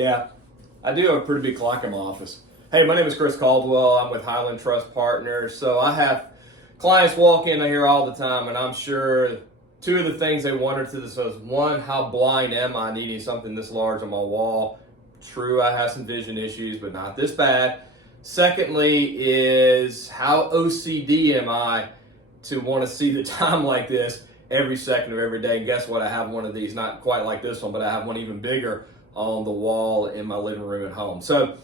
Yeah, I do have a pretty big clock in my office. Hey, my name is Chris Caldwell. I'm with Highland Trust Partners. So I have clients walk in here all the time, and I'm sure two of the things they wonder to this was, one, how blind am I needing something this large on my wall? True, I have some vision issues, but not this bad. Secondly is, how OCD am I to want to see the time like this every second of every day? And guess what? I have one of these, not quite like this one, but I have one even bigger on the wall in my living room at home. So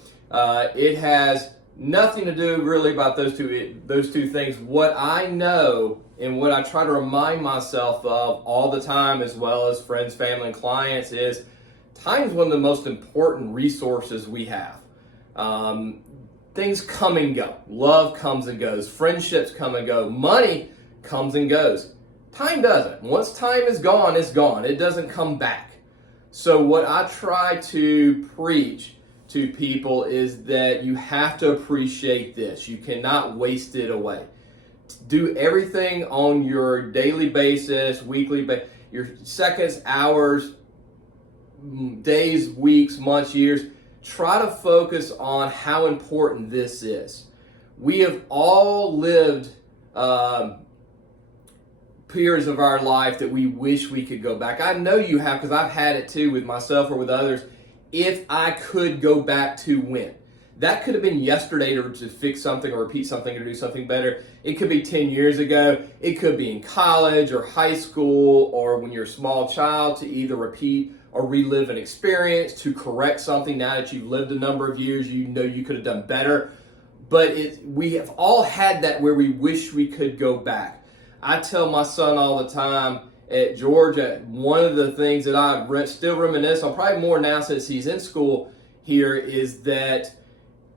it has nothing to do really about those two things. What I know and what I try to remind myself of all the time, as well as friends, family, and clients, is time is one of the most important resources we have. Things come and go. Love comes and goes. Friendships come and go. Money comes and goes. Time doesn't. Once time is gone, it's gone. It doesn't come back. So what I try to preach to people is that you have to appreciate this. You cannot waste it away. Do everything on your daily basis, weekly basis, your seconds, hours, days, weeks, months, years. Try to focus on how important this is. We have all lived periods of our life that we wish we could go back. I know you have, because I've had it too with myself or with others. If I could go back to when. That could have been yesterday to fix something or repeat something or do something better. It could be 10 years ago. It could be in college or high school, or when you're a small child, to either repeat or relive an experience, to correct something now that you've lived a number of years, you know you could have done better. But we have all had that where we wish we could go back. I tell my son all the time at Georgia, one of the things that I still reminisce on, probably more now since he's in school here, is that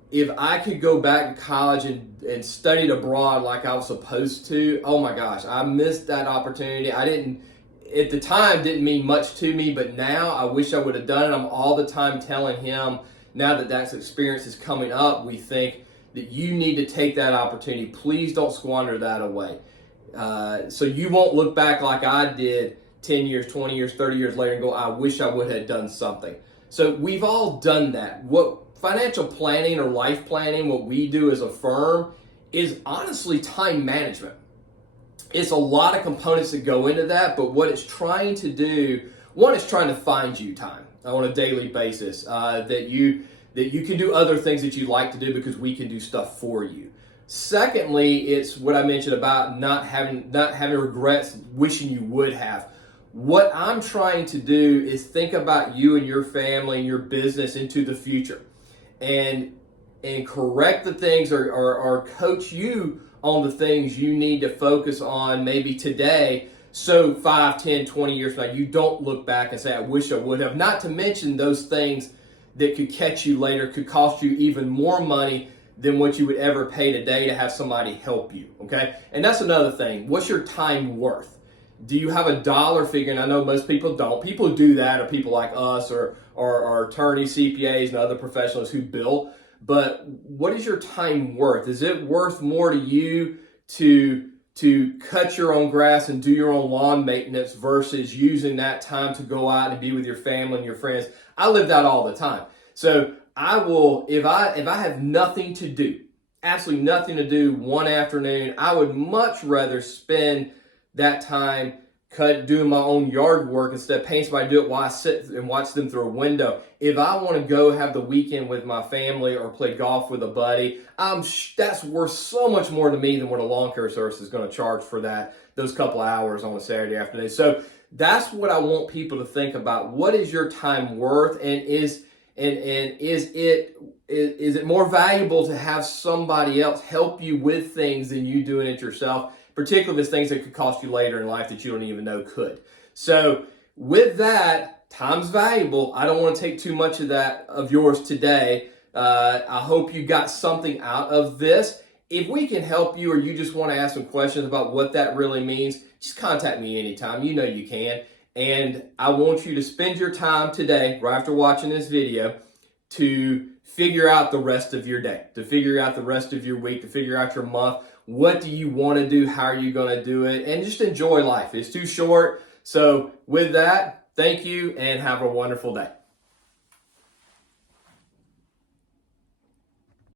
if I could go back to college and studied abroad like I was supposed to, oh my gosh, I missed that opportunity. At the time, didn't mean much to me, but now I wish I would have done it. I'm all the time telling him, now that experience is coming up, we think that you need to take that opportunity. Please don't squander that away. So you won't look back like I did 10 years, 20 years, 30 years later and go, I wish I would have done something. So we've all done that. What financial planning or life planning, what we do as a firm, is honestly time management. It's a lot of components that go into that, but what it's trying to do, one, is trying to find you time on a daily basis, that you can do other things that you like to do because we can do stuff for you. Secondly, it's what I mentioned about not having regrets, wishing you would have. What I'm trying to do is think about you and your family and your business into the future, and correct the things or coach you on the things you need to focus on maybe today, so 5, 10, 20 years from now, you don't look back and say, I wish I would have. Not to mention those things that could catch you later, could cost you even more money than what you would ever pay today to have somebody help you, okay? And that's another thing. What's your time worth? Do you have a dollar figure? And I know most people don't. People do that, or people like us, or attorneys, CPAs, and other professionals who bill. But what is your time worth? Is it worth more to you to cut your own grass and do your own lawn maintenance versus using that time to go out and be with your family and your friends? I live that all the time. So I will, if I have nothing to do, absolutely nothing to do one afternoon, I would much rather spend that time doing my own yard work instead of paying somebody to do it while I sit and watch them through a window. If I want to go have the weekend with my family or play golf with a buddy, that's worth so much more to me than what a lawn care service is going to charge for those couple hours on a Saturday afternoon. So that's what I want people to think about. What is your time worth, and is it more valuable to have somebody else help you with things than you doing it yourself? Particularly if it's things that could cost you later in life that you don't even know could. So with that, time's valuable. I don't want to take too much of yours today. I hope you got something out of this. If we can help you, or you just want to ask some questions about what that really means, just contact me anytime. You know you can. And I want you to spend your time today, right after watching this video, to figure out the rest of your day, to figure out the rest of your week, to figure out your month. What do you want to do? How are you going to do it? And just enjoy life. It's too short. So with that, thank you and have a wonderful day.